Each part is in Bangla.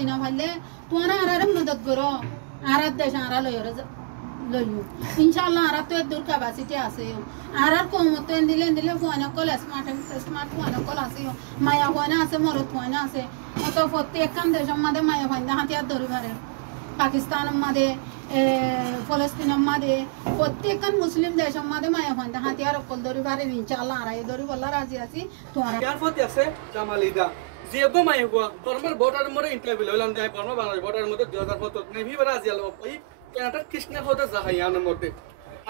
দিনা ভাইলে তোরা আরারে মদত করো আরার দেশ আরা লইরে লইও ইনশাআল্লাহ আরা তো দূর ক্যাপাসিটি আছে আরার কমতে দিলে phone call smart phone call আছে মায়া ফোন আছে মরত ফোন আছে অত প্রত্যেক কাম দেশের মধ্যে মায়া ফোন হাতিয়ার ধরে পারে পাকিস্তানের মধ্যে ফলস্তিনের মধ্যে প্রত্যেকখান মুসলিম দেশের মধ্যে মায়া ফোন হাতিয়ার অকল ধরে পারে ইনশাআল্লাহ আরাই ধরে বললা রাজি আছি তোরা ইয়ার ফতে আছে জামালিদা যেগো মাই হওয়া বর্মার বর্ডারের মধ্যে ইন্টারভিউ হইলাম যে বর্মা বাংলাদেশ বর্ডারের মধ্যে 2017 নেভি বারা আজি আলো ওই কেনাটার কৃষ্ণের হতে জাহাইয়ানের মধ্যে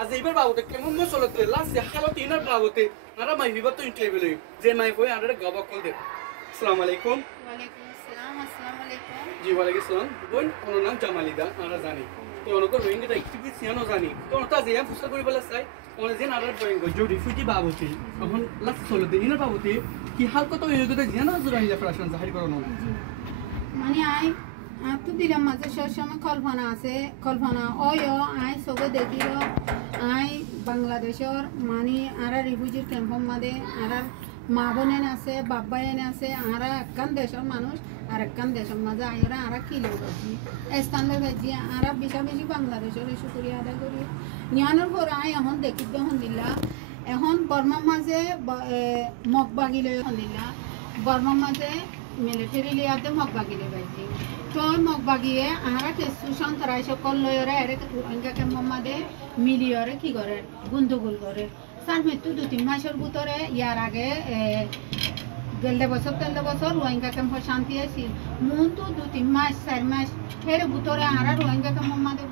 আজ এইবার বাবুতে কেমন চলতে লাস্ট হালত ইনার বাবুতে আরা মাই বিবার তো ইন্টারভিউ লই যে মাই হই আরে গাবা কল দে আসসালামু আলাইকুম ওয়ালাইকুম আসসালাম আসসালামু আলাইকুম জি ওয়ালাইকুম আসসালাম বোন ওনার নাম জামালিদা আমরা জানি তো ওনাকে রোহিঙ্গা অ্যাক্টিভিটি সিয়ানো জানি তো ওটা যে ফুসা করি বলে চাই ওনে যেন আরে রোহিঙ্গা যে রিফিউজি বাবুতে তখন লাস্ট চলতে ইনার বাবুতে কি হাল কত ইউগতে যেন রোহিঙ্গা ফ্রাকশন জাহির করনো মানে তো দিলাম মাঝে সবসময় কল্পনা আছে কল্পনা আই সবে দেখিল আই বাংলাদেশের মানে আরা রিফিউজির ক্যাম্পের মাঝে আরা মা বোনেন আছে বাবা এনে আছে আরা একখান দেশের মানুষ আর একখান দেশের মাঝে আইরা আরা কিলো করছি স্থানে ভেজি আরা বেশি বাংলাদেশের ইস্যু করি আদায় করি নিয়ানোর পর আই এখন দেখি যখন দিলা এখন বর্মার মাঝে মগ বাগিলে দিলা বর্মার মাঝে মিলিটারি লিয়াতে মগ বাগিলে পাইছি তো মগ বাগিয়ে আরা কেসু সন্ত্রাস সকল লয়রে এর রোহিঙ্গা ক্যাম্পের মাঝে মিলিয়রে কি করে গন্ডগোল করে তার মৃত্যু 2-3 মাসের ভিতরে ইয়ার আগে তেলে বছর রোহিঙ্গা ক্যাম্পের শান্তি আছিল মন তো 2-3 মাস 4 মাস এর ভিতরে আরা রোহিঙ্গা ক্যাম্পের মাঝে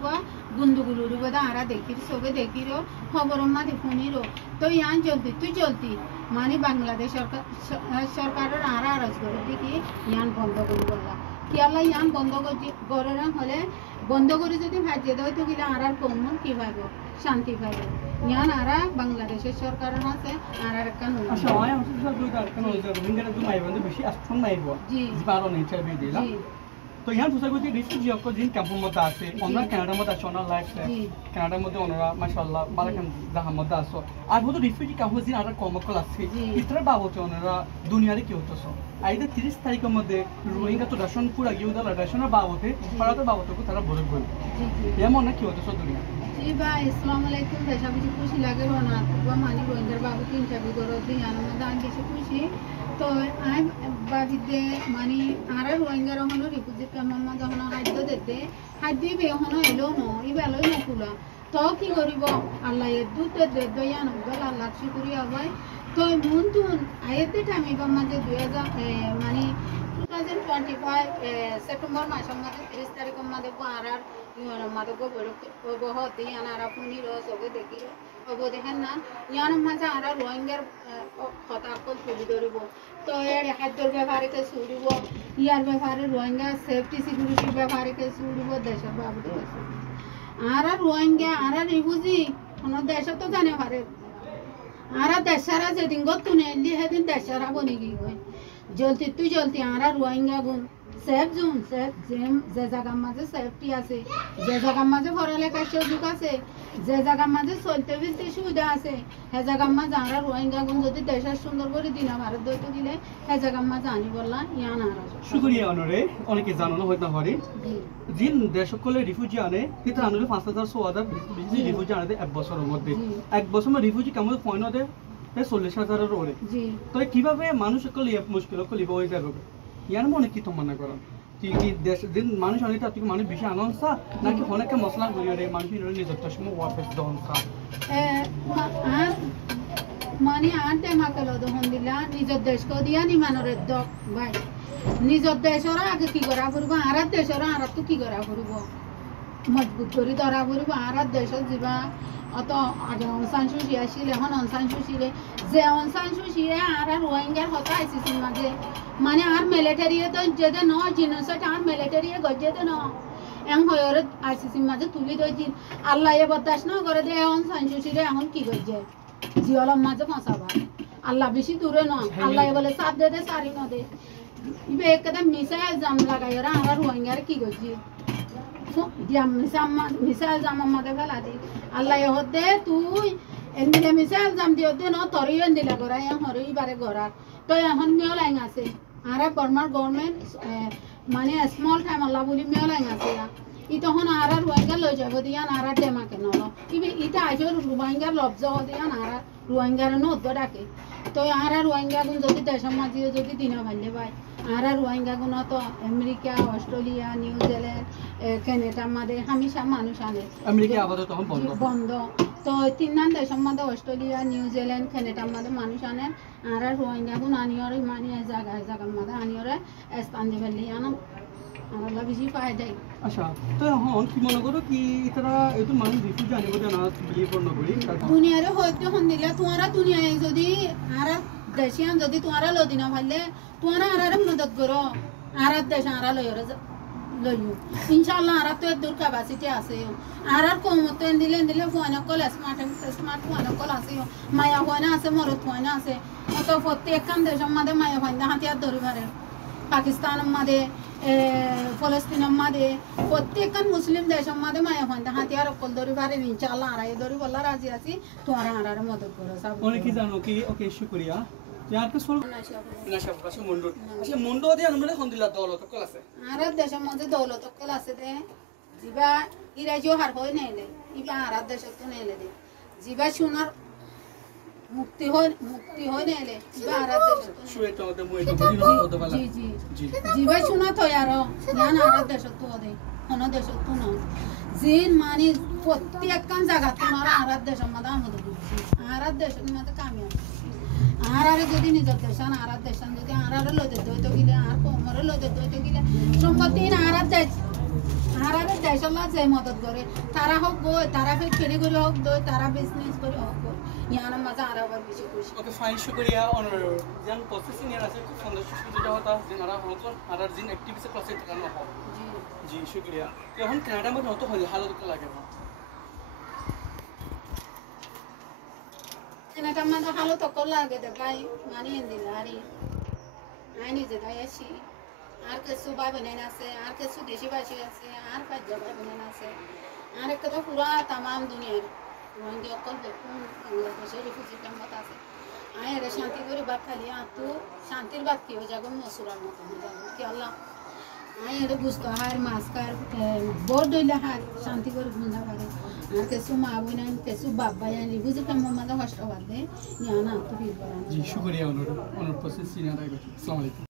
গন্ডগোল উড়িব আরা দেখির সবে দেখির খবরের মাঝে শুনির তো ইয়ান জলদি মানে বাংলাদেশ সরকারের আরা আরজ করে দেখি ইয়ান বন্ধ করে বললাম কি আল্লাহ ইয়ান বন্ধ করে হলে বন্ধ করে যদি ভাজিয়ে দেয় তো গেলে আরার কমন কি পাইব শান্তি পাইব ইয়ান আরা বাংলাদেশের সরকারের আছে আরার কানুন আচ্ছা আয় অসুবিধা সব দুইটা কারণ রোহিঙ্গারা তো মাইব বেশি আশ্রম মাইব জি পারো না ইন্টারভিউ দিলা তো ইয়ান ফুসা কইতে রিফিউজি অক জিন ক্যাম্পের মধ্যে আছে ওনা কানাডার মধ্যে আছে ওনা লাইফ কানাডার মধ্যে ওনারা মাশাআল্লাহ বালাকান জাহার মধ্যে আছে আর বহুত রিফিউজি কাহু জিন আর কমকল আছে ইতরা বাবতে ওনারা দুনিয়ারে কি হতেছে আইদা 30 তারিখের মধ্যে রোহিঙ্গা তো রেশন পুরা গিয়েউদা রেশনের বাবতে পারাতে বাবতে তারা বলে বল এমন না কি হতেছে দুনিয়া জি ভাই আসসালামু আলাইকুম বেশি খুশি লাগে না তো মানে রোহিঙ্গার বাবুকে ইন্টারভিউ করো দিয়ানোর মধ্যে আমি বেশি খুশি তো আমি বাবিতে মানে আর রোহিঙ্গার হলো রিফিউজি ক্যাম্পের মধ্যে যখন খাদ্য দিতে খাদ্য এখনো এলো ন ই বেলোই নকুলা তো কি করিব আল্লাহ দুধ দয়ান গল আল্লাহ শুকুরি আবাই তো মন তুন আয়েতে টাইম এবার মাঝে 2000 মানে 2025 সেপ্টেম্বর মাসের মধ্যে 30 তারিখের মধ্যে আর মাদে বহতে ইয়ান আর পুনির সবে দেখি হব দেখেন না ইয়ানোর মাঝে আর রোহিঙ্গার কথা কল তুলি ধরিব তো এর খাদ্যর ব্যাপারে কে ছুড়িব ইয়ার ব্যাপারে রোহিঙ্গা সেফটি সিকিউরিটির ব্যাপারে কে ছুড়িব দেশের বাবুতে আর রোহিঙ্গা আর রিফিউজি কোনো দেশে তো জানে পারে আর দেশারা যেদিন গতুন এলি সেদিন দেশারা বনি গিয়ে জলদি আর রোহিঙ্গা গুণ সেফ জোন সেফ যে জায়গার মাঝে সেফটি আছে যে জায়গার মাঝে পড়ালেখার সুযোগ আছে যে জায়গার মাঝে চলতে ফিরতে সুবিধা আছে সে জায়গার মাঝে আমরা রোহিঙ্গা গুণ যদি দেশের সুন্দর করে দিন ভারত দৈত দিলে সে জায়গার মাঝে আনি বললাম ইয়ান আর শুকরিয়া অনরে অনেকে জানানো হইতে পারে জিন দেশ সকলে রিফিউজি আনে কিন্তু আনলে 5000 বেশি রিফিউজি আনে এক বছরের মধ্যে এক বছরের রিফিউজি কেমন পয়েন্ট দে 40,000-এর ওরে তো কিভাবে মানুষ সকলে মুশকিল লিব হয়ে যাবে ইয়ার মনে কি তোমার না করেন কি দেশ দিন মানুষ অনেক তার থেকে মানুষ বেশি আনন্দ নাকি অনেকে মশলা করিয়ে রে মানুষ নিজের সময় ওয়াপস দন মানে আর টেমাকেল দহন দিলা নিজের দেশকে দিয়া নি মানরের দক ভাই নিজের দেশের আগে কি করা করব আর দেশের আর তো কি করা করব মজবুত করে ধরা করব আর দেশের যাবা অত আগে অনসান সুশি আসলে এখন অনসান সুশিরে যে অনসান সুশিরে আর রোহিঙ্গার কথা আইসিসি মাঝে মানে আর মিলিটারিয়ে তো যেতে ন জিনিসটা আর মিলিটারিয়ে গজেতে ন এম হয়রে আইসিসি মাঝে তুলি দইছিন আল্লাহ এ বদাস না করে দে অনসান সুশিরে এখন কি গজে জিওলার মাঝে ফসাবা আল্লাহ বেশি দূরে ন আল্লাহ বলে সাথ দে দে সারি ন দে ইবে একদম মিসাইল জাম লাগাই আর রোহিঙ্গার কি গজি মিসাইল জাম আমাদের ফেলা দি আল্লাহ হতে তুই এমনি মিসাইল জাম দিও দে ন তরিও দিলা গড়া এম হরি বারে গড়ার তো এখন নিও লাইন আছে আর বর্মার গভর্নমেন্ট মানে স্মল টাইম আল্লাহ বলি মেলাই আছে ই তখন আর রোহিঙ্গা লই যাব দিয়ান আর টেমাকে নল ইবি ইটা আইসো রোহিঙ্গার লব্জ দিয়ান আর রোহিঙ্গার নদ্য ডাকে তো আর রোহিঙ্গা গুণ যদি দেশের মাঝে যদি দিনা ভাল্লে পাই আর রোহিঙ্গা গুণ তো আমেরিকা অস্ট্রেলিয়া নিউজিল্যান্ড কানাডার মাঝে হামেশা মানুষ আনে আমেরিকা আপাতত তখন বন্ধ বন্ধ তো তিনান দেশের মধ্যে অস্ট্রেলিয়া নিউজিল্যান্ড কানাডার মধ্যে মানুষ আনেন আর রোহিঙ্গা গুণ আনিয়রে মানে জায়গার মধ্যে আনিয়রে স্থান দিয়ে ফেললি আনো আর আল্লাহ বেশি পায় দেয় আচ্ছা তো এখন কি মনে করো কি তারা এইটো মানুষ রিফিউজি আনিব না বিলিভ নকৰি দুনিয়ারে হয়তো হন দিলে তোমারা দুনিয়ায় যদি আর দেশিয়ান যদি তোমারা লদি না ভাললে তোমারা আর মদত করো আর দেশ আর লইও ইনশাআল্লাহ আর তো দূর ক্যাপাসিটি আছে আর কমতে দিলে phone call smart phone call আছে মায়া ফোন আছে মরত ফোন আছে তো প্রত্যেক কাম দেশের মধ্যে মায়া ফোন হাতিয়ার ধরি পারে পাকিস্তানের মধ্যে ফলস্তিনের মধ্যে প্রত্যেকখান মুসলিম দেশের মধ্যে মায়া ফোন হাতিয়ার অকল ধরি পারে ইনশাআল্লাহ আর ধরি বললা রাজি আছি তোমারা আর মদত করো সব কি জানো কি ওকে শুকরিয়া ইয়ারকে সল নাশাব কাছে মন্ডল আচ্ছা মন্ডল দিয়ে আমরা হন্দিলা দৌলত কল আছে আর দেশের মধ্যে দৌলত কল আছে দে জিবা ইরাজিও হার হয় নেলে ইবা আর দেশত তো নেলে দে জিবা সোনার মুক্তি হয় নেলে ইবা আর দেশত শুয়ে তো মই তো বুঝি না হতে পারলা জি জি জিবা সোনা তো আর জান আর দেশত তো দে কোন দেশত তো না জিন মানে প্রত্যেকখান জায়গা তোমার আর দেশের মধ্যে আমাদের বুঝছি আর দেশের মধ্যে কামিয়াব আর যদি নিজের দেশান আর দেশান যদি আর লদের দইতে গেলে আর কমরে লদের দইতে গেলে সম্পত্তি আর দেশাল্লা যে মদত করে তারা হোক গো তারা ফেরি করে হোক দই তারা বিজনেস করে হোক গো ইয়ার মাঝে আর আবার বেশি খুশি ওকে ফাইন শুকরিয়া অনার জান প্রসেসিং এর আছে খুব সুন্দর সুবিধা হতা যেনারা হলতন আর জিন অ্যাক্টিভিটি প্রসেস কারণ হয় জি জি শুকরিয়া এখন কানাডা মধ্যে হতো হল হালত লাগে না এটা মানে ভালো তো কল লাগে দে ভাই মানে দিল আরি আইনি যে তাই আসি আর কিছু ভাই বোনেন আছে আর কিছু দেশি ভাষী আছে আর পাঁচ ভাই বোনেন আছে আর একটা তো পুরা তামাম দুনিয়ার রোহিঙ্গা অকল দেখুন বাংলাদেশের রিফিউজি ক্যাম্পত আছে আয় এরা শান্তি করে বাদ খালি আর তো শান্তির বাদ কি হয়ে যাবো মসুরার মতো হয়ে যাবো কি আল্লাহ আয় এটা বুঝতো হার মাছ কার বোর দইলে হার শান্তি করে ঘুমা পারে আর কিছু মা বোন কিছু বাবা রিফিউজি ক্যাম্পের মধ্যে কষ্ট বাদ দেয় ইয়া না তো ফির করা জি শুকরিয়া অনার প্রসেসিং এর আসসালামু আলাইকুম